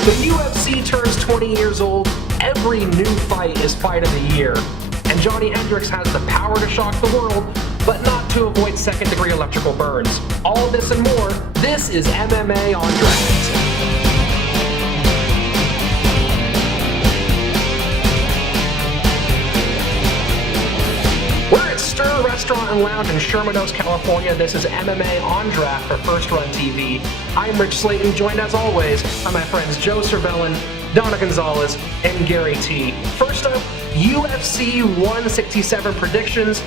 The UFC turns 20 years old. Every new fight is fight of the year. And Johnny Hendricks has the power to shock the world, but not to avoid second-degree electrical burns. All this and more, this is MMA On Draft. Restaurant and Lounge in Sherman Oaks, California. This is MMA On Draft for First Run TV. I'm Rich Slayton, joined as always by my friends Joe Cervellin, Donna Gonzalez, and Gary T. First up, UFC 167 predictions.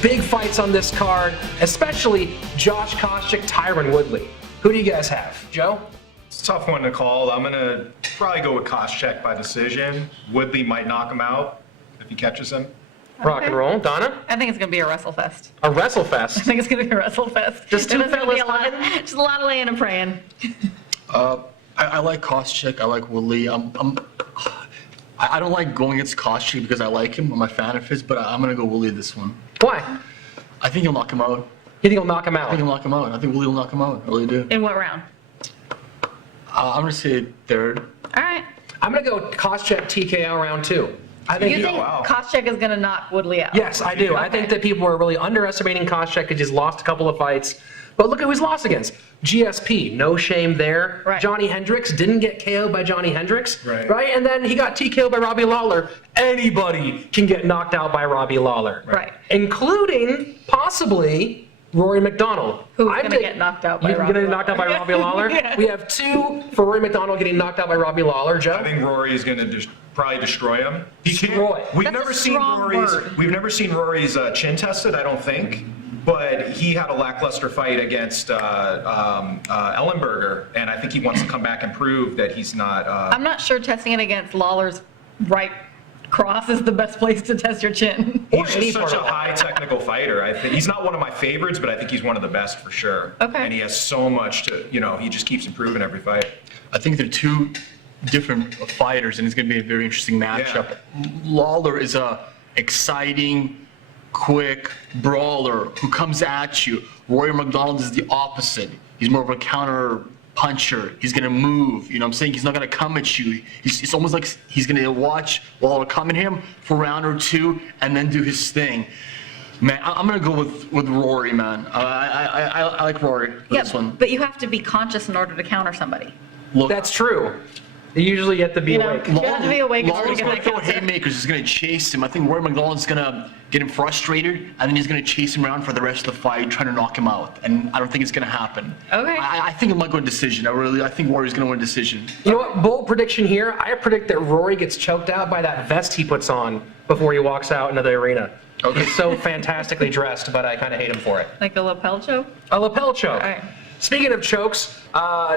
Big fights on this card, especially Josh Koscheck, Tyron Woodley. Who do you guys have? Joe? It's a tough one to call. I'm going to probably go with Koscheck by decision. Woodley might knock him out if he catches him. Rock and roll. Donna? I think it's going to be a wrestle fest. A wrestle fest? I think it's going to be a wrestle fest. Just two fellas just a lot of laying and praying. I like Koscheck. I like Woodley. I don't like going against Koscheck because I like him. I'm a fan of his, but I'm going to go Woodley this one. Why? I think he'll knock him out. You think he'll knock him out? I think he'll knock him out. I think Woodley will knock him out. I really do. In what round? I'm going to say third. All right. I'm going to go Koscheck TKO round 2. You think Koscheck is going to knock Woodley out? Yes, I do. Okay. I think that people are really underestimating Koscheck because he's lost a couple of fights. But look who he's lost against. GSP, no shame there. Right. Johnny Hendricks didn't get KO'd by Johnny Hendricks. Right? And then he got TKO'd by Robbie Lawler. Anybody can get knocked out by Robbie Lawler. Right. Including, possibly, Rory McDonald. Who's going to get knocked out by Robbie Lawler? Getting knocked out by Robbie Lawler? Yeah. We have 2 for Rory McDonald getting knocked out by Robbie Lawler. Joe? I think Rory is going to probably destroy him. Destroy. We've never seen Rory's chin tested, I don't think. But he had a lackluster fight against Ellenberger, and I think he wants to come back and prove that he's not. I'm not sure testing it against Lawler's right cross is the best place to test your chin. He's just such a high technical fighter. I think he's not one of my favorites, but I think he's one of the best for sure. Okay. And he has so much to, he just keeps improving every fight. I think they're 2 different fighters, and it's going to be a very interesting matchup. Yeah. Lawler is a exciting, quick brawler who comes at you. Rory McDonald is the opposite. He's more of a counter puncher. He's going to move. You know what I'm saying? He's not going to come at you. It's almost like he's going to watch Lawler come at him for a round or 2 and then do his thing. Man, I'm going to go with Rory, man. I like Rory for this one. But you have to be conscious in order to counter somebody. Look, that's true. You usually have to be awake. You have to be awake. Lawler's going to throw haymakers. He's going to chase him. I think Rory McDonald's going to get him frustrated, and then he's going to chase him around for the rest of the fight, trying to knock him out. And I don't think it's going to happen. Okay. I think it might go to decision. I think Rory's going to win a decision. You know what? Bold prediction here. I predict that Rory gets choked out by that vest he puts on before he walks out into the arena. Okay. He's so fantastically dressed, but I kind of hate him for it. Like a lapel choke? A lapel choke. All right. Speaking of chokes,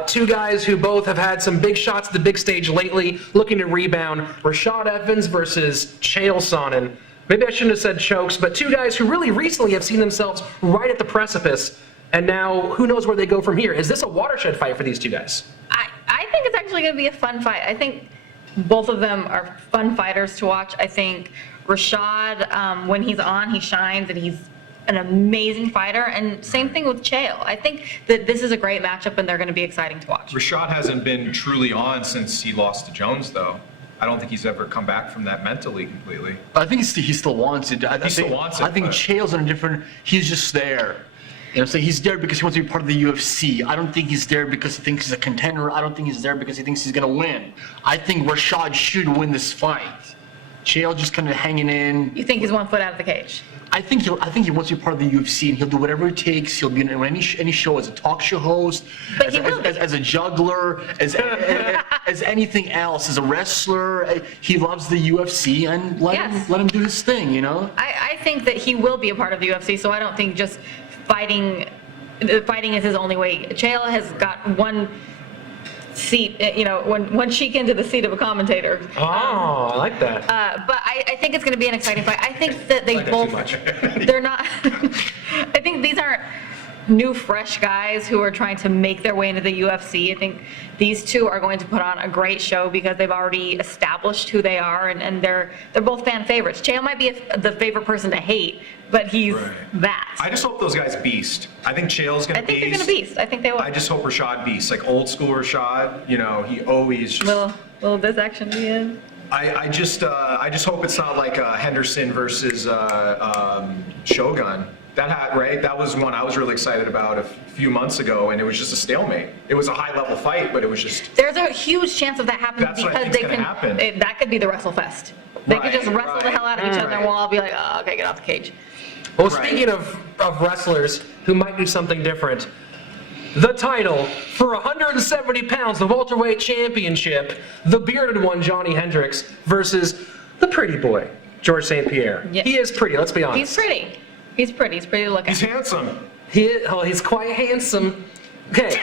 2 guys who both have had some big shots at the big stage lately, looking to rebound. Rashad Evans versus Chael Sonnen. Maybe I shouldn't have said chokes, but 2 guys who really recently have seen themselves right at the precipice, and now who knows where they go from here. Is this a watershed fight for these 2 guys? I think it's actually going to be a fun fight. I think both of them are fun fighters to watch. I think Rashad, when he's on, he shines, and he's an amazing fighter, and same thing with Chael. I think that this is a great matchup, and they're going to be exciting to watch. Rashad hasn't been truly on since he lost to Jones, though. I don't think he's ever come back from that mentally completely. I think he still wants it. I think Chael's on a different. He's just there. You know what I'm saying? He's there because he wants to be part of the UFC. I don't think he's there because he thinks he's a contender. I don't think he's there because he thinks he's going to win. I think Rashad should win this fight. Chael just kind of hanging in. You think he's 1 foot out of the cage? I think he wants to be part of the UFC, and he'll do whatever it takes. He'll be in any show as a talk show host, as a juggler, as anything else, as a wrestler. He loves the UFC, and let him do his thing. I think that he will be a part of the UFC, so I don't think just fighting is his only way. Chael has got one seat, one cheek into the seat of a commentator. I like that. But I think it's going to be an exciting fight. I think that they're not. I think these aren't new fresh guys who are trying to make their way into the UFC. I think these two are going to put on a great show because they've already established who they are, and they're both fan favorites. Chael might be the favorite person to hate, but he's that. I just hope those guys beast. I think Chael's going to beast. I think they're going to beast. I think they will. I just hope Rashad beasts. Like old school Rashad, he always just... Little this action at the end. I just hope it's not like Henderson versus Shogun. That was one I was really excited about a few months ago, and it was just a stalemate. It was a high-level fight, but it was just... There's a huge chance of that happening That's what I because think's gonna happen. That could be the WrestleFest. They could just wrestle the hell out of each other, and Right. we'll all be like, oh, okay, get off the cage. Well, Right. speaking of wrestlers who might do something different, the title for 170 pounds, the welterweight championship, the bearded one, Johnny Hendricks, versus the pretty boy, George St. Pierre. Yeah. He is pretty, let's be honest. He's pretty. He's pretty to look at. He's handsome. He's quite handsome. Okay.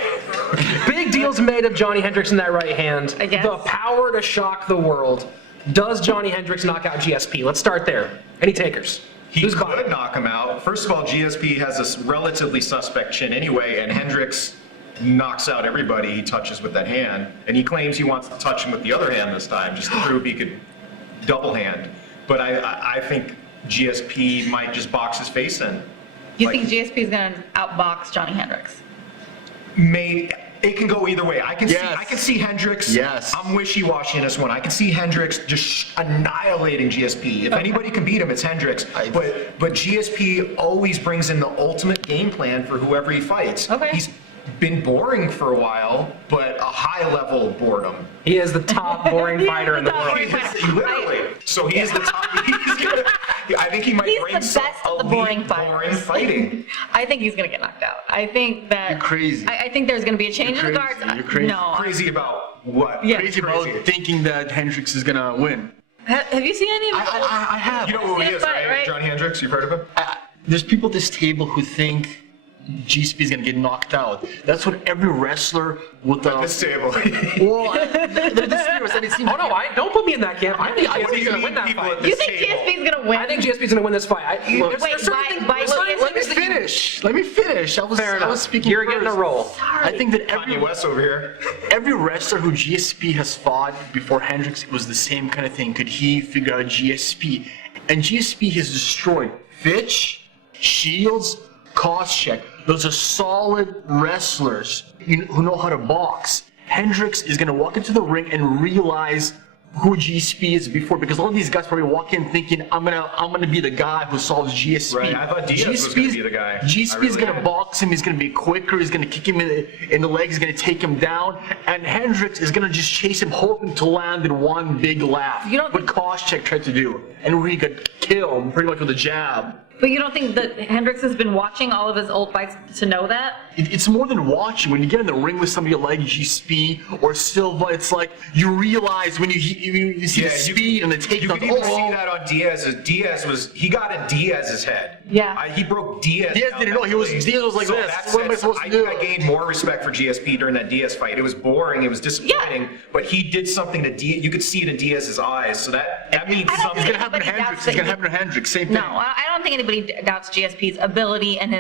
Big deals made of Johnny Hendricks in that right hand. I guess. The power to shock the world. Does Johnny Hendricks knock out GSP? Let's start there. Any takers? He Who's could buying? knock him out. First of all, GSP has a relatively suspect chin anyway, and Hendricks knocks out everybody he touches with that hand, and he claims he wants to touch him with the other hand this time, just to prove he could double hand. But I think GSP might just box his face in. You think GSP is going to outbox Johnny Hendricks? It can go either way. I can see Hendricks. Yes. I'm wishy-washy in this one. I can see Hendricks just annihilating GSP. If anybody can beat him, it's Hendricks. But GSP always brings in the ultimate game plan for whoever he fights. Okay. He's been boring for a while, but a high level of boredom. He is the top boring fighter in the Top world. boring fighter. Literally. So he is the top. I think he might He's bring the some best of the elite boring fighters. fighting. I think he's going to get knocked out. I think that... You're crazy. I think there's going to be a change in the guards. You're crazy. No. Crazy about what? Yeah. Crazy about thinking that Hendricks is gonna win. Have you seen any of the I have. You know who he is, Fight, right? right? Johnny Hendricks. You've heard of him? There's people at this table who think GSP is gonna get knocked out. That's what every wrestler with the This table. well, this serious, and it seems Oh no, don't put me in that camp. I think GSP's going to win that people fight. at You this think table. GSP's going to win? I think GSP's going to win this fight. Wait, Let me finish. Let me finish. I was speaking. You're getting a first. roll. I think that Kanye West over here. every wrestler who GSP has fought before Hendricks, it was the same kind of thing. Could he figure out GSP? And GSP has destroyed Fitch, Shields, Koscheck. Those are solid wrestlers who know how to box. Hendricks is going to walk into the ring and realize who GSP is before, because all of these guys probably walk in thinking, I'm gonna be the guy who solves GSP. Right, I thought Diaz was gonna be the guy. GSP I really is gonna did. box him. He's gonna be quicker. He's gonna kick him in the legs. He's gonna take him down, and Hendricks is gonna just chase him, hoping to land in one big laugh. You don't what Koscheck tried to do, and where he got killed pretty much with a jab. But you don't think that Hendricks has been watching all of his old fights to know that? It's more than watching. When you get in the ring with somebody like GSP or Silva, it's like you realize when you see the speed and the takedown. You can even see that on Diaz. He got in Diaz's head. Yeah. He broke Diaz. Diaz down didn't know. mentally. Diaz was like So this. that What am I says- supposed to I do? think I gained more respect for GSP during that Diaz fight. It was boring. It was disappointing. But he did something to Diaz. You could see it in Diaz's eyes. So that means I don't something. think It's gonna happen to Anybody Hendricks. doubts It's gonna that happen to Hendricks. Same thing. No, I don't think anybody doubts GSP's ability and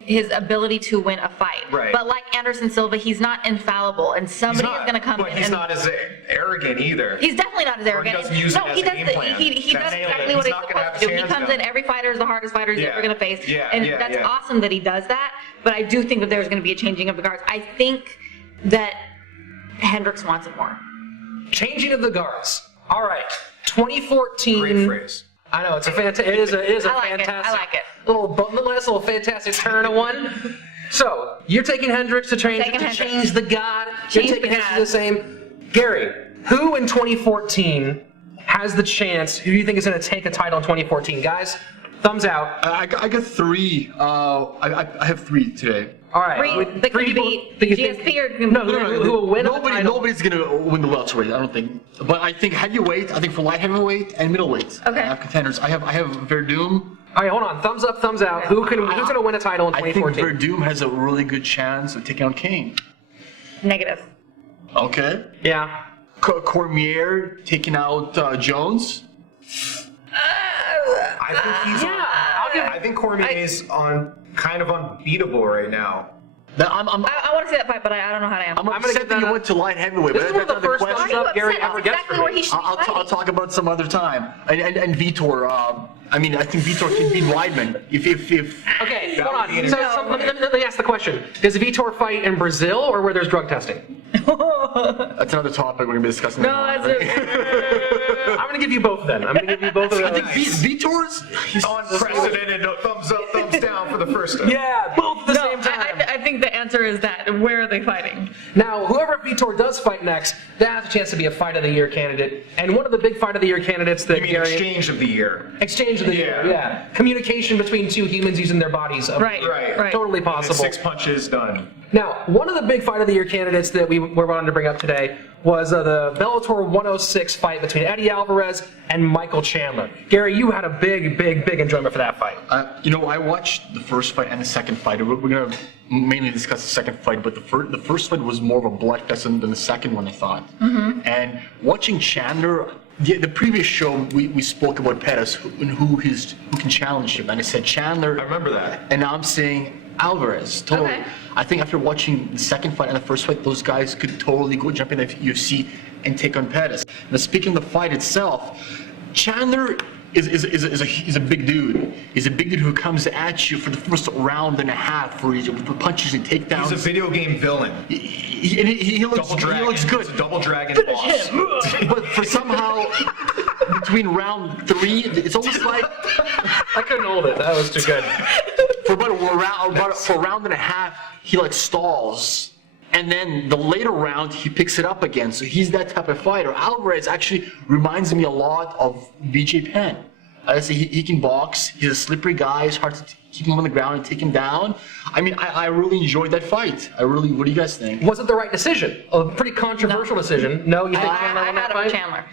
his ability to win a fight. Right. But like Anderson Silva, he's not infallible, and somebody is going to come but in he's and not as arrogant either. he's definitely not as arrogant. doesn't use it no, as he a does. game plan. He does That's exactly it. what He's he's not gonna have supposed to do. his He hands comes down. in. Every fighter is the hardest fighter he's Yeah. ever going to face, Yeah, and yeah, that's yeah. awesome that he does that. But I do think that there's going to be a changing of the guards. I think that Hendricks wants it more. Changing of the guards. All right. 2014. Great phrase. I know it is a I like it. fantastic I like it. nice little fantastic turn of one. So you're taking Hendricks to change Taking Hendricks. change the god. Change You're taking the Hendricks to god. the same. Gary, who in 2014 has the chance? Who do you think is going to take a title in 2014, guys? Thumbs out. I got three. I have three today. All right. Three that can people beat that you think- GSP or no, who will win a title? Nobody's gonna win the welterweight. I don't think. But I think heavyweight. I think for light heavyweight and middleweight. Okay. I have contenders. I have Verdum. All right, hold on. Thumbs up, thumbs out. Who's going to win a title in I think 2014? Verdum has a really good chance of taking out Kane. Negative. Okay. Yeah. Cormier taking out Jones. I think he's. Yeah. I'll give think Cormier's kind of unbeatable right now. I'm I want to see that fight, but I don't know how to answer. I'm upset that you went to light heavyweight. This is but one of the that's first another thumbs question. up Gary That's ever gets exactly for where me. he should be I'll fighting. talk about some other time. And Vitor, I mean, I think Vitor can beat Weidman if Okay, That hold would be on. an So let me ask the question. Does Vitor fight in Brazil or where there's drug testing? that's another topic we're gonna be discussing. No, that's it. I'm going to give you both then. I'm going to give you both of I those. think Vitor's Unprecedented, no thumbs up, thumbs down for the first time. Yeah, both at the No, same time. I think the answer is that. Where are they fighting? Now, whoever Vitor does fight next, that has a chance to be a Fight of the Year candidate. And one of the big Fight of the Year candidates that You mean Gary... exchange of the year? Exchange of the Year, Yeah. yeah. Communication between two humans using their bodies. Right. Totally And possible. 6 punches done. Now, one of the big Fight of the Year candidates that we were wanting to bring up today was the Bellator 106 fight between Eddie Alvarez and Michael Chandler. Gary, you had a big enjoyment for that fight. I watched the first fight and the second fight. We're gonna mainly discuss the second fight, but the first fight was more of a bloodfest than the second one, I thought. And watching Chandler, the previous show we spoke about Pettis and who can challenge him, and I said Chandler. I remember that. And now I'm saying Alvarez. Totally. Okay. I think after watching the second fight and the first fight, those guys could totally go jump in the UFC and take on Pettis. Now, speaking of the fight itself, Chandler is a big dude. He's a big dude who comes at you for the first round and a half for punches and takedowns. He's a video game villain. He looks Double dragon. He looks good. He's a double dragon boss. But for somehow between round 3, it's almost like I couldn't hold it. That was too good. for about a round and a half, he like stalls. And then the later round, he picks it up again. So he's that type of fighter. Alvarez actually reminds me a lot of BJ Penn. I say he can box. He's a slippery guy. It's hard to keep him on the ground and take him down. I mean, I really enjoyed that fight. What do you guys think? Was it the right decision? A pretty controversial decision. No, you think Chandler I won had that it for fight? Chandler.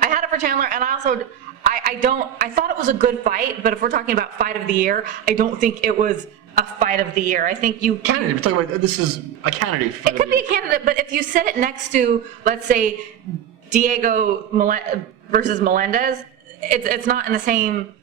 I had it for Chandler, and I also, I thought it was a good fight, but if we're talking about Fight of the Year, I don't think it was a Fight of the Year. I think you Candidate. We're talking about this is a candidate. It could be a candidate, but if you set it next to, let's say, Diego versus Melendez, it's not in the same.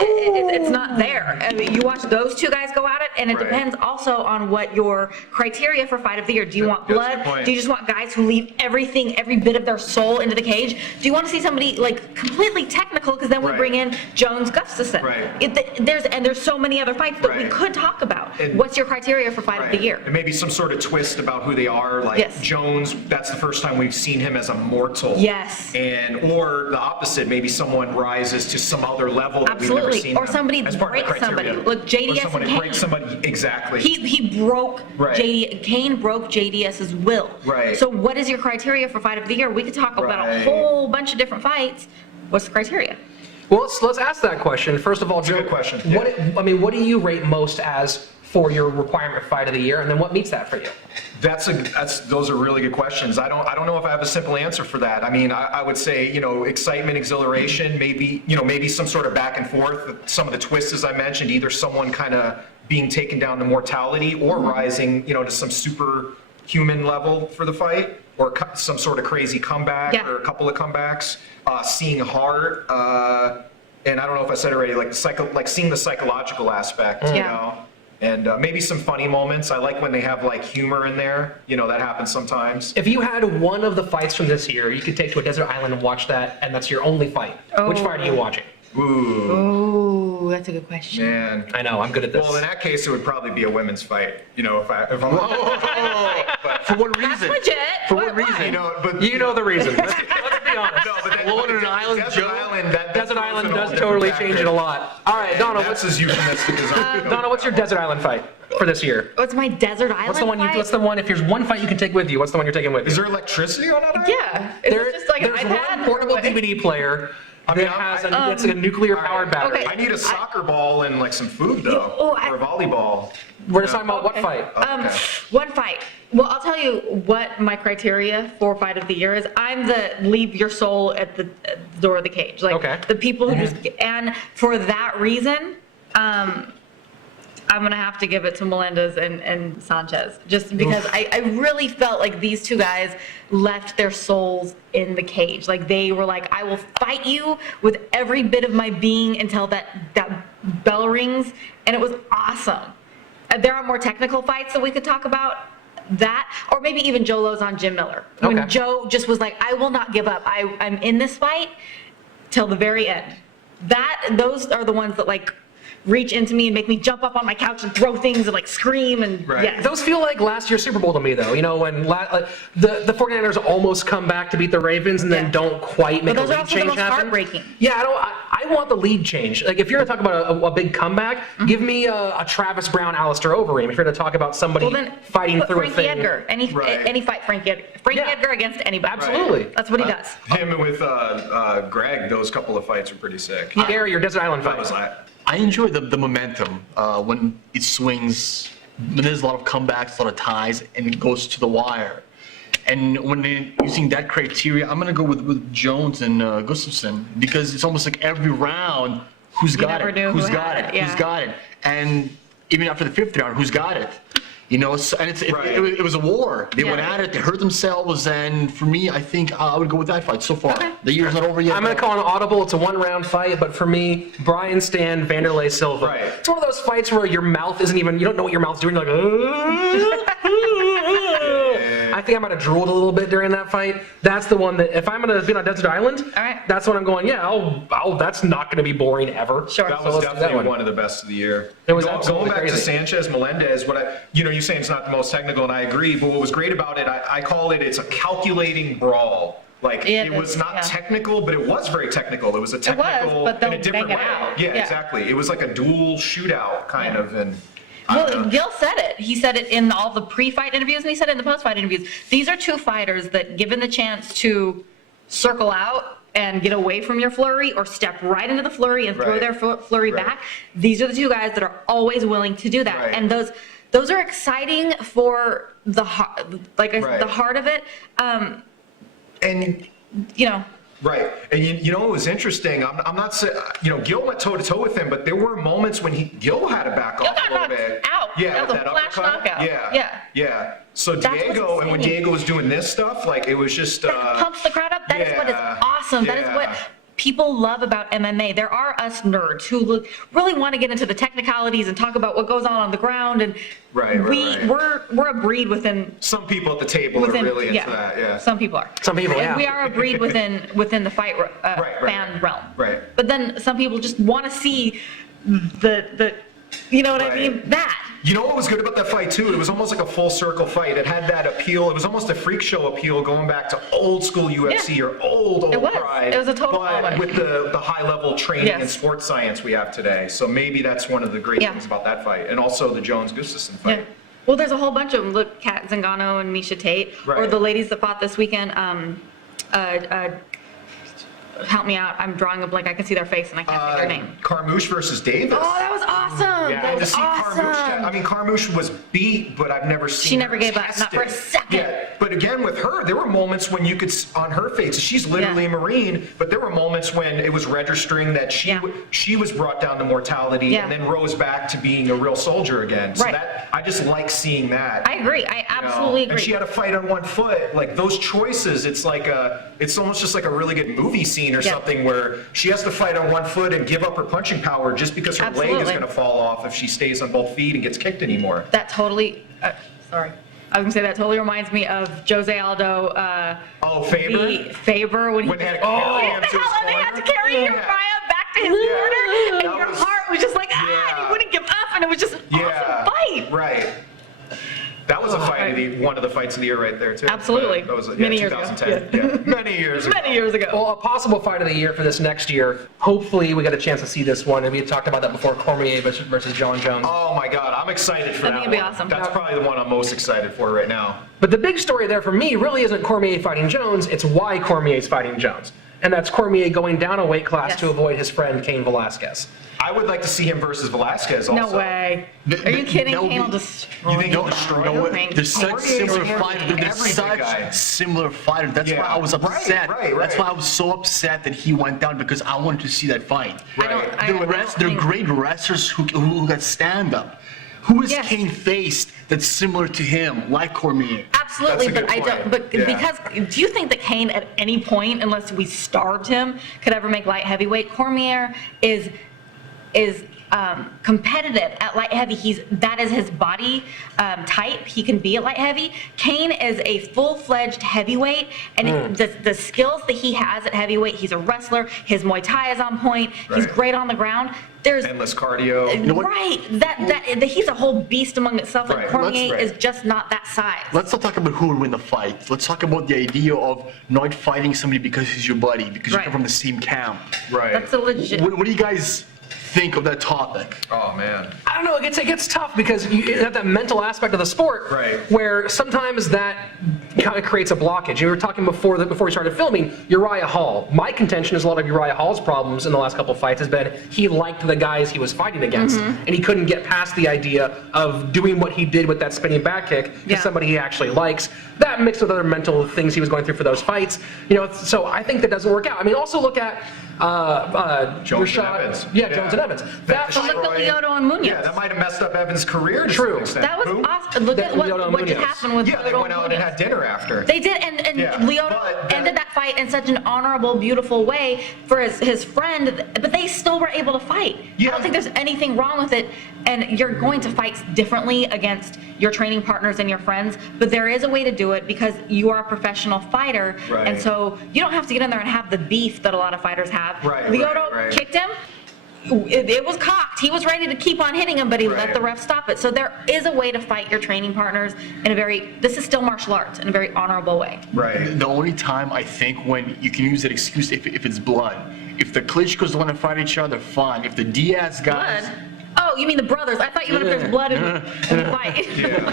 It's not there. I mean, you watch those two guys go at it, and it Right. depends also on what your criteria for Fight of the Year. Do you want That's a blood? good point. Do you just want guys who leave everything, every bit of their soul into the cage? Do you want to see somebody like completely technical? Because then we Right. bring in Jones Gustafson. Right. There's so many other fights that we Right. could talk about. And- What's your criteria for Fight of the Year? And maybe some sort of twist about who they are. Like Yes. Jones, that's the first time we've seen him as a mortal. Yes. Or the opposite, maybe someone rises to some other level that we've never Absolutely. seen Or them somebody as part of the breaks somebody. criteria. Look, JDS Or someone and Kane. breaks somebody, exactly. He broke Right. Kane broke JDS's will. Right. So what is your criteria for Fight of the Year? We could talk about a Right. whole bunch of different fights. What's the criteria? Well, let's ask that question. First of all, a Joe, good question. What do you rate most as for your requirement Fight of the Year, and then what meets that for you? Those are really good questions. I don't know if I have a simple answer for that. I mean, I would say, excitement, exhilaration, maybe some sort of back and forth. Some of the twists, as I mentioned, either someone kind of being taken down to mortality or rising, to some superhuman level for the fight, or some sort of crazy comeback Yeah. or a couple of comebacks. Seeing heart, and I don't know if I said it already, like seeing the psychological aspect, Yeah. And maybe some funny moments. I like when they have like humor in there. That happens sometimes. If you had one of the fights from this year, you could take to a desert island and watch that, and that's your only fight. Which fight are you watching? Ooh, Oh, that's a good question. man. I know, I'm good at this. Well, in that case, it would probably be a women's fight. If I'm. For what reason? legit. For What- what reason? But You know the reason. Let's be honest. No, but Alone on an island, Desert Joe? Island, that Desert throws Island in all does different totally factors. change it a lot. All right, Donna, That's as euphemistic as I can go. Donna, what's your desert island fight for this year? What's my desert island What's the one? fight? What's the one? If there's one fight you can take with you, what's the one you're taking with you? Is there electricity on that island? Yeah. Is it just like an there's iPad? one portable What? DVD player that mean, has I- a nuclear-powered All right. battery. Okay. I need a soccer ball and like some food though, Oh, or volleyball. We're just talking about what Okay. fight? Okay. One fight. Well, I'll tell you what my criteria for Fight of the Year is. I'm the leave your soul at the door of the cage. Like Okay. the people who just, and for that reason, I'm going to have to give it to Melendez and Sanchez. Just because I really felt like these two guys left their souls in the cage. Like they were like, I will fight you with every bit of my being until that bell rings, and it was awesome. There are more technical fights that we could talk about. That, or maybe even Joe Lozon, Jim Miller. When Okay. Joe just was like, I will not give up. I'm in this fight till the very end. Those are the ones that like reach into me and make me jump up on my couch and throw things and like scream and Right. yes. Those feel like last year's Super Bowl to me, though. You know, when the 49ers almost come back to beat the Ravens and then Yeah. don't quite make But those a are lead also the change most happen. heartbreaking. Yeah, I want the lead change. Like, if you're going to talk about a big comeback, give me a Travis Brown, Alistair Overeem. If you're going to talk about somebody Well, then fighting put through Frankie a thing. Edgar. Right. Any fight, Frankie Edgar. Frankie Yeah. Edgar against anybody. Absolutely. That's what he does. Him with Greg, those couple of fights were pretty sick. Gary, your Desert Island That fight. was like, I enjoy the momentum when it swings, when there's a lot of comebacks, a lot of ties, and it goes to the wire. And when they're using that criteria, I'm going to go with Jones and Gustafson, because it's almost like every round, who's got never it? knew Who's who got had it? it, yeah. Who's got it? And even after the fifth round, who's got it? You know, so, and Right. it was a war. They went Yeah. at it, they hurt themselves, and for me, I think I would go with that fight so far. Okay. The year's not over yet. I'm going to call an audible. It's a one-round fight, but for me, Brian Stan, Vanderlei Silva. Right. It's one of those fights where your mouth isn't even, you don't know what your mouth's doing. You're like, I think I might have drooled a little bit during that fight. That's the one that, if I'm going to be on a desert island, All right. that's when I'm going, yeah, that's not going to be boring ever. Sure. that So was let's do that definitely one. one of the best of the year. It was Going absolutely back to crazy. Sanchez Melendez, you're saying it's not the most technical, and I agree. But what was great about it, I call it's a calculating brawl. Like Yeah, it was not yeah. technical, but it was very technical. It was a technical but they'll in a different bang way. it out. Yeah, Yeah. exactly. It was like a dual shootout kind of, and I don't Well, know. Gil said it. He said it in all the pre-fight interviews, and he said it in the post-fight interviews. These are two fighters that, given the chance to circle out and get away from your flurry or step right into the flurry and throw Right. their flurry Right. back, these are the two guys that are always willing to do that. Right. And those are exciting for the heart, Right. the heart of it. And You know, right, and you know what was interesting? I'm not saying Gil went toe to toe with him, but there were moments when Gil had to back Gil off got a little knocked bit. out. Yeah, That was a that flash uppercut. knockout. Yeah, Yeah. So That's what's Diego, and when insane. Diego was doing this stuff, like it was just that pumps the crowd up. That is what is yeah, awesome. That is what yeah. people love about MMA. There are us nerds who really want to get into the technicalities and talk about what goes on the ground, and Right. we're a breed within. Some people at the table are really into that. Yeah. Some people are. Some people, And yeah. we are a breed within the fight right, fan realm. Right. But then some people just want to see the you know what I Right. mean? That. You know what was good about that fight too? It was almost like a full circle fight. It had that appeal. It was almost a freak show appeal, going back to old school UFC Yeah. or old It was. Pride. It was a total but homage. with the high level training Yes. and sports science we have today. So maybe that's one of the great Yeah. things about that fight, and also the Jones Gustafson Yeah. fight. Well, there's a whole bunch of them. Look, Kat Zingano and Misha Tate, or Right. the ladies that fought this weekend. Help me out. I'm drawing a blank. I can see their face and I can't think their name. Carmouche versus Davis. Oh, that was awesome. Yeah, that and to was see Carmouche, awesome. I mean, Carmouche was beat, but I've never seen She never her gave up, not for a tested. second. Yeah, but again, with her, there were moments when you could, on her face, she's literally Yeah. a Marine, but there were moments when it was registering that Yeah. she was brought down to mortality Yeah. and then rose back to being a real soldier again. So Right. that, I just like seeing that. I agree. I you know? absolutely agree. And she had to fight on one foot. Like those choices, it's almost just like a really good movie scene or Yeah. something where she has to fight on one foot and give up her punching power just because her leg is Absolutely. going to fall off if she stays on both feet and gets kicked anymore. That totally. Sorry. I was gonna say that totally reminds me of Jose Aldo. Faber? Faber when When they had to oh, carry him the to his hell, and they had to corner? carry Yeah. Uriah back to his Yeah. corner, and That your was- heart was just like and Yeah. he wouldn't give up, and it was just an Yeah, awesome fight. right. That was a fight one of the fights of the year right there too. Absolutely. That was Many years ago. 2010. Yeah. Many years ago. Many years ago. Well, a possible fight of the year for this next year. Hopefully, we get a chance to see this one. And we had talked about that before, Cormier versus John Jones. Oh my God, I'm excited for I that think it'd be one. awesome. That's probably the one I'm most excited for right now. But the big story there for me really isn't Cormier fighting Jones. It's why Cormier's fighting Jones. And that's Cormier going down a weight class Yes. to avoid his friend Cain Velasquez. I would like to see him versus Velasquez also. No way. Are you kidding? that would Cain will be- destroy You think him. he'll destroy No, him? there's such Cormier's similar every- fighters. There's every big such guy. similar fighters. That's Yeah. why I was upset. Right. That's why I was so upset that he went down, because I wanted to see that fight. I don't- I The don't rest, they're think- great wrestlers who got stand up. Who has Yes. Kane faced that's similar to him, like Cormier? Absolutely, That's a but good I don't. point. But Yeah. because do you think that Cain at any point, unless we starved him, could ever make light heavyweight? Cormier is competitive at light heavy. That is his body type. He can be at light heavy. Kane is a full-fledged heavyweight, and the skills that he has at heavyweight, he's a wrestler. His Muay Thai is on point. He's great on the ground. There's endless cardio. Right. He's a whole beast among itself. And Cormier is just not that size. Let's not talk about who would win the fight. Let's talk about the idea of not fighting somebody because he's your buddy, because you come from the same camp. Right. That's a legit. What do you guys think of that topic? Oh man. I don't know. It gets tough because you have that mental aspect of the sport, where sometimes that kind of creates a blockage. You were talking before we started filming Uriah Hall. My contention is a lot of Uriah Hall's problems in the last couple of fights has been he liked the guys he was fighting against, and he couldn't get past the idea of doing what he did with that spinning back kick to somebody he actually likes. That mixed with other mental things he was going through for those fights, so I think that doesn't work out. I mean, also look at Jones Rashad, and Evans. Jones and Evans. Look at Lyoto and Munoz. Yeah, that might have messed up Evans' career. True. That was awesome. Look at what just happened with they went out and had dinner after. They did, and Lyoto ended that fight in such an honorable, beautiful way for his friend, but they still were able to fight. I don't think there's anything wrong with it, and you're going to fight differently against your training partners and your friends, but there is a way to do it because you are a professional fighter, and so you don't have to get in there and have the beef that a lot of fighters have. Lyoto kicked him. It was cocked. He was ready to keep on hitting him, but he let the ref stop it. So there is a way to fight your training partners in this is still martial arts, in a very honorable way. Right. The only time I think when you can use that excuse if it's blood. If the Klitschko's want to fight each other, fine. If the Diaz guys... Blood? Oh, you mean the brothers? I thought you meant if there's blood in the fight.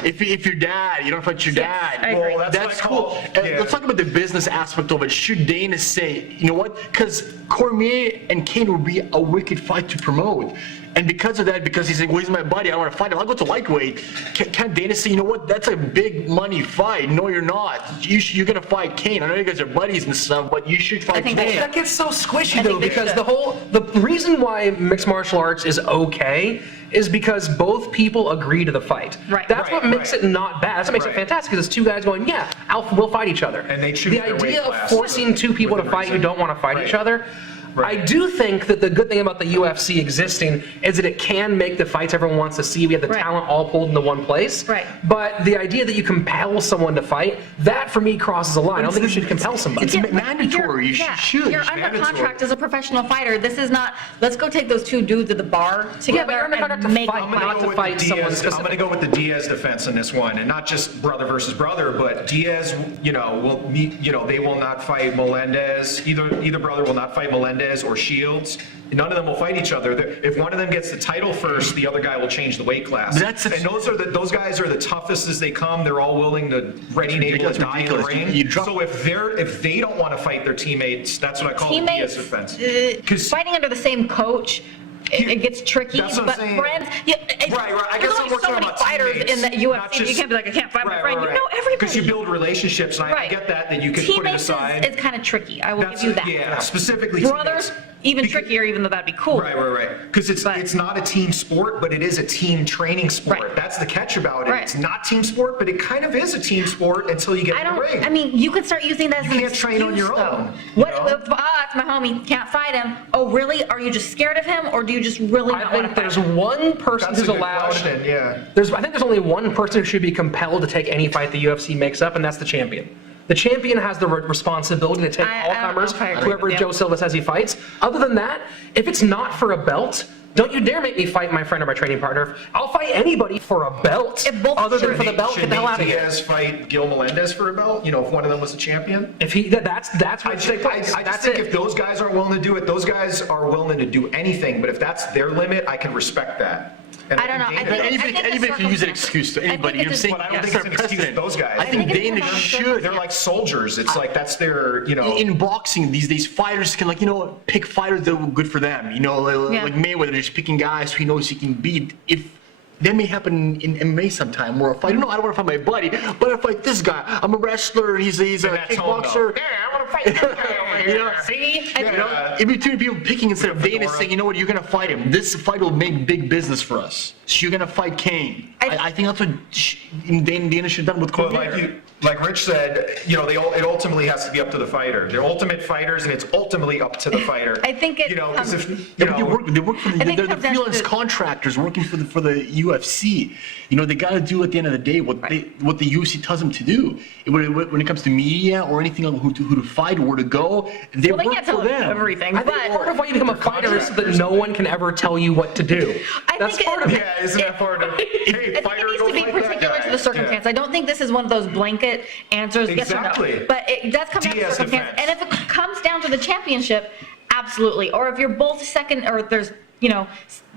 If your dad, you don't fight your dad. I agree. Well, that's cool. Let's talk about the business aspect of it. Should Dana say, you know what? Because Cormier and Kane would be a wicked fight to promote. And because of that, because he's like, well, he's my buddy, I want to fight him. I'll go to lightweight. Can't Dana say, you know what? That's a big money fight. No, you're not. You're going to fight Kane. I know you guys are buddies and stuff, but you should fight Kane. That gets so squishy though, because the reason why mixed martial arts is okay is because both people agree to the fight. That's what makes it not bad. That's what makes it fantastic, because it's two guys going, we'll fight each other. And they choose the idea of forcing two people to fight who don't want to fight each other. I do think that the good thing about the UFC existing is that it can make the fights everyone wants to see. We have the talent all pulled into one place. But the idea that you compel someone to fight, that for me crosses a line. I don't think you should compel somebody. It's mandatory. You should. You're under contract as a professional fighter. This is not, let's go take those two dudes at the bar together and make them fight. I'm going to go with the Diaz defense in this one, and not just brother versus brother, but Diaz, they will not fight Melendez. Either brother will not fight Melendez or Shields. None of them will fight each other. If one of them gets the title first, the other guy will change the weight class. And those guys are the toughest as they come. They're all willing to ready and able to die in the ring. So if they don't want to fight their teammates, that's what I call the Diaz defense. Fighting under the same coach. It gets tricky, but friends. I guess I'm so many fighters in the UFC. You can't be like, I can't fight my friend. You know everybody. Because you build relationships, and I get that you can put it aside. It's kind of tricky. I will give you that. Yeah, specifically brothers. Even trickier, even though that'd be cool. Right. Because it's not a team sport, but it is a team training sport. That's the catch about it. It's not team sport, but it kind of is a team sport until you get in the ring. I mean, you could start using that as an excuse, train on your own. What if, it's my homie, can't fight him. Oh, really? Are you just scared of him, or do you just really not want to fight him? There's one person who's allowed. I think there's only one person who should be compelled to take any fight the UFC makes up, and that's the champion. The champion has the responsibility to take all comers, whoever Joe Silva says he fights. Other than that, if it's not for a belt, don't you dare make me fight my friend or my training partner. I'll fight anybody for a belt, other than for the belt. Get the hell out of here. Should Diaz fight Gil Melendez for a belt? If one of them was a champion? If that's what I just think if those guys aren't willing to do it, those guys are willing to do anything. But if that's their limit, I can respect that. I don't know. Anybody can use an excuse to anybody. You're saying, I don't think it's an excuse to those guys. I think Dana should. They're like soldiers. It's like that's their, In boxing these days, fighters can pick fighters that are good for them. Like Mayweather, just picking guys who he knows he can beat. If that may happen in MMA sometime, where I don't want to fight my buddy, but I fight this guy. I'm a wrestler. He's a kickboxer. I want to fight this guy over here. See? In between people picking instead of Dana saying, you know what, you're gonna fight him. This fight will make big business for us. So you're gonna fight Kane. I think that's what Dana should have done with Cormier. like Rich said, you know, it ultimately has to be up to the fighter. They're ultimate fighters, and it's ultimately up to the fighter. I think it you know, because if Yeah, but they work for I think they're it the comes down freelance to- contractors working for the UFC. You know, they got to do at the end of the day what the UFC tells them to do. When it comes to media or anything on who to fight or where to go, they well, they work can't for tell them. everything, I but think part of why you become a fighter is so that no one can ever tell you what to do. That's think part of it. yeah, isn't that part of hey, I think fighter, it needs go to be fight that particular guy. to the circumstance. I don't think this is one of those blanket answers, yes or Exactly. no. But it does come down to Diaz circumstance. defense. And if it comes down to the championship, absolutely. Or if you're both second, or there's, you know,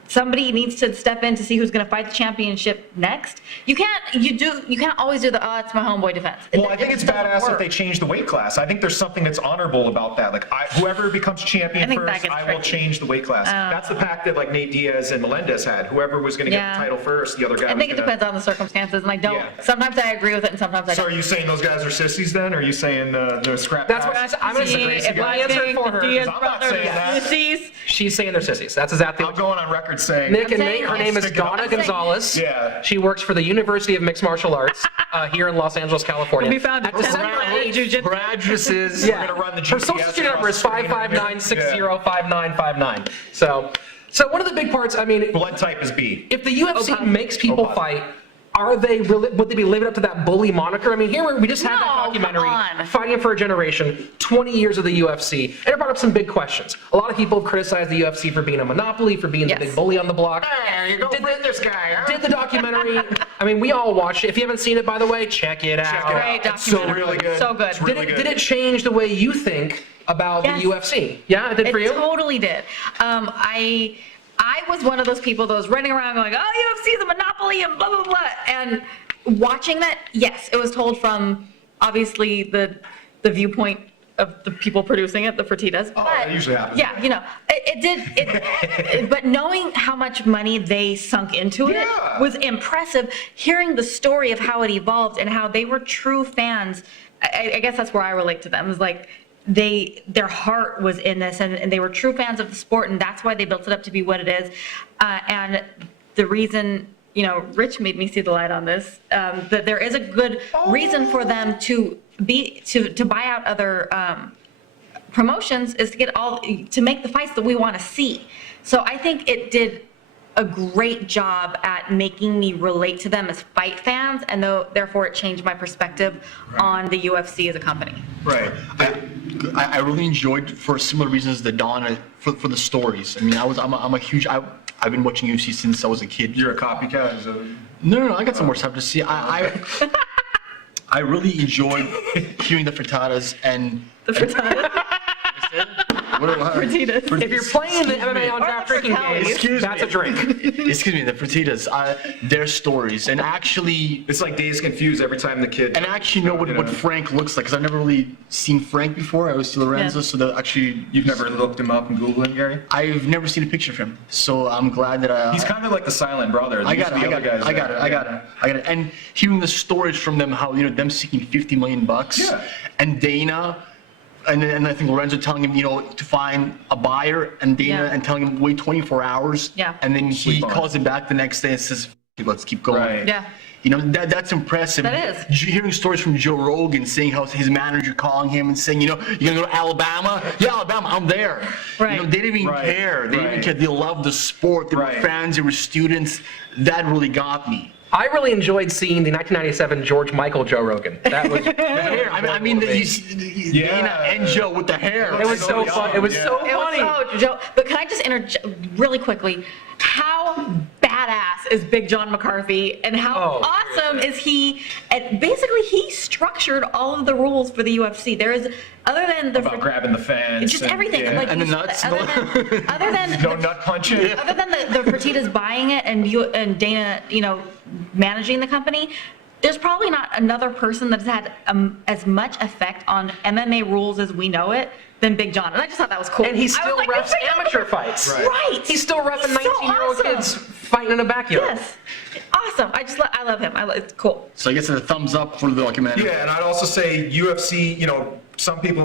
somebody needs to step in to see who's going to fight the championship next. You can't always do the, oh, it's my homeboy defense. Well, I think it's just doesn't badass if work. they change the weight class. I think there's something that's honorable about that. Like, whoever becomes champion I think that first, gets I will tricky. change the weight class. That's the pact that like Nate Diaz and Melendez had. Whoever was going to get Yeah. the title first, the other guy I was think it gonna... depends on the circumstances, and I don't. Yeah. Sometimes I agree with it, and sometimes I So don't. are you saying those guys are sissies then? Or are you saying they're scrap That's what house? I'm going to say. If I answer for her, Diaz I'm not brothers, saying that. sissies. she's saying they're sissies. That's exactly I'm what going on record saying... Nick and saying Nate, her yes. name is Stick it up. Donna I'm saying- Gonzalez. Yeah. She works for the University of Mixed Martial Arts here in Los Angeles, California. Will be found At at December Teperman 8th, Jiu-Jitsu. Her address is yeah. gonna run the Her social GPS security number is across the screen. 559605959. So one of the big parts, I mean, Blood type is B. if the UFC Okay. makes people Okay. fight, would they be living up to that bully moniker? I mean, here we just had that No, documentary, come on. Fighting for a Generation, 20 years of the UFC, and it brought up some big questions. A lot of people have criticized the UFC for being a monopoly, for being Yes. the big bully on the block. Hey, you go Did bring the- this guy, huh? Did the documentary, I mean, we all watched it. If you haven't seen it, by the way, check it out. Check it out. Great It's so documentary. really good. So good. It's really Did it change the way you think about Yes. the UFC? Yeah, it did for It you? totally did. I was one of those people that was running around going, oh, UFC is a monopoly and blah, blah, blah. And watching that, yes, it was told from obviously the viewpoint of the people producing it, the Fertittas. Oh, but that usually happens. Yeah, you know, but knowing how much money they sunk into it Yeah. was impressive. Hearing the story of how it evolved and how they were true fans, I guess that's where I relate to them. It was like, their heart was in this, and they were true fans of the sport, and that's why they built it up to be what it is. And the reason, you know, Rich made me see the light on this, that there is a good reason for them to buy out other promotions is to make the fights that we want to see. So I think it did a great job at making me relate to them as fight fans, and therefore it changed my perspective on the UFC as a company. Right. I really enjoyed for similar reasons that Donna for the stories. I mean, I'm a huge I've been watching UFC since I was a kid. You're a copycat. So... No, I got some more stuff to see. I really enjoyed hearing the frittatas and The frittata. Fertittas. If you're playing the MMA on Or draft the drinking game, Excuse that's a drink. excuse me, the frittatas, their stories, and actually It's like Days Confused every time the kid... and I actually know what Frank looks like because I've never really seen Frank before. I always see Lorenzo, Yeah. so that actually You've never looked him up and Googled him, Gary? I've never seen a picture of him. So I'm glad that He's kind of like the silent brother. I got it. And hearing the stories from them, how them seeking $50 million, Yeah. and Dana, and I think Lorenzo telling him, to find a buyer, and Dana Yeah. and telling him wait 24 hours, Yeah. and then he Sleep on it. calls him back the next day and says, let's keep going. Right. Yeah. That's impressive. That is. Hearing stories from Joe Rogan saying how his manager calling him and saying, you're gonna go to Alabama? Yeah, Alabama, I'm there. Right. They didn't even Right. care. They didn't Right. care. They loved the sport. They Right. were fans. They were students. That really got me. I really enjoyed seeing the 1997 George Michael Joe Rogan. That was The hair. I mean, Dana and Joe with the hair. it was so fun. It was so It was funny. so Joe. But can I just interject really quickly? How badass is Big John McCarthy, and how Oh. awesome is he? And basically, he structured all of the rules for the UFC. There is, other than the About grabbing the fans. just and- everything, yeah. like And the you nuts. said, other than No nut punching. other than the Fertittas buying it and Dana, managing the company, there's probably not another person that's had as much effect on MMA rules as we know it than Big John. And I just thought that was cool. And he I was still like, refs Big John amateur McCarthy- fights. Right. He's still refing He's so 19-year-old awesome. kids fighting in a backyard. Yes. Awesome. I love him. It's cool. So I guess it's a thumbs up for the documentary. Yeah, and I'd also say UFC, some people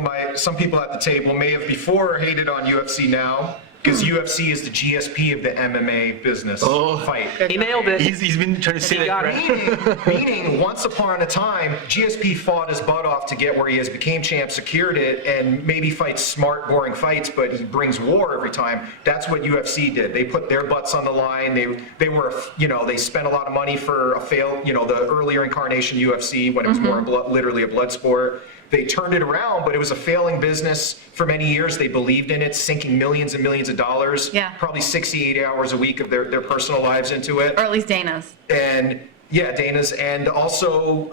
at the table may have before hated on UFC now. Because UFC is the GSP of the MMA business fight. He nailed it. He's been trying to say He that. got it. Meaning, once upon a time, GSP fought his butt off to get where he is, became champ, secured it, and maybe fights smart, boring fights, but he brings war every time. That's what UFC did. They put their butts on the line. They were, they spent a lot of money for the earlier incarnation UFC when it was more literally a blood sport. They turned it around, but it was a failing business for many years. They believed in it, sinking millions and millions of dollars, probably 60, 80 hours a week of their personal lives into it. Or at least Dana's. And yeah, Dana's. And also,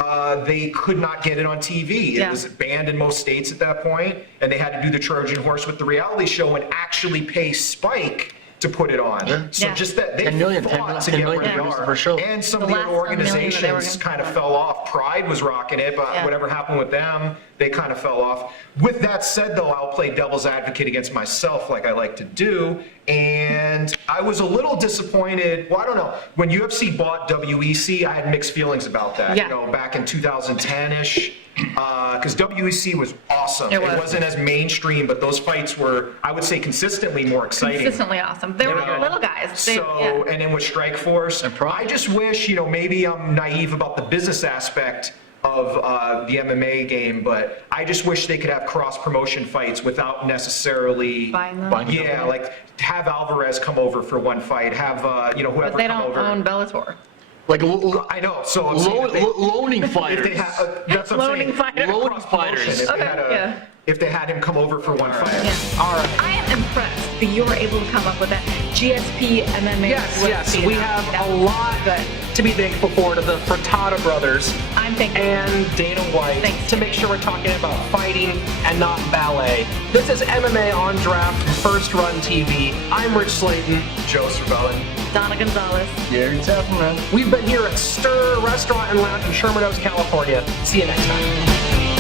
they could not get it on TV. It was banned in most states at that point, and they had to do the Trojan horse with the reality show and actually pay Spike to put it on. So just that they 10 million fought to get where they are. per show. And some The of the last other 1 million that they were organizations gonna kind of put fell off. Pride was rocking it, but whatever happened with them, they kind of fell off. With that said, though, I'll play devil's advocate against myself like I like to do. And I was a little disappointed. Well, I don't know. When UFC bought WEC, I had mixed feelings about that. Back in 2010-ish. Because WEC was awesome. It wasn't as mainstream, but those fights were, I would say, consistently more exciting. Consistently awesome. They were little guys. And then with Strike Force, I just wish, maybe I'm naive about the business aspect of the MMA game, but I just wish they could have cross-promotion fights without necessarily Buying them. like have Alvarez come over for one fight, have whoever But they come don't over. own Bellator. Like I know. So I'm saying if they- loaning if fighters. they that's what I'm Loaning saying. fighters. Loaning Cross-promotion, fighters. If, they Okay, had if they had him come over for one fight. All right. I am impressed that you were able to come up with that GSP MMA. Yes, we have a lot to be thankful for to the Furtada brothers I'm thankful. and Dana White Thanks. to make sure we're talking about fighting and not ballet. This is MMA On Draft from First Run TV. I'm Rich Slayton. Joe Cervellin. Donna Gonzalez. Gary Teperman. We've been here at Stir Restaurant and Lounge in Sherman Oaks, California. See you next time.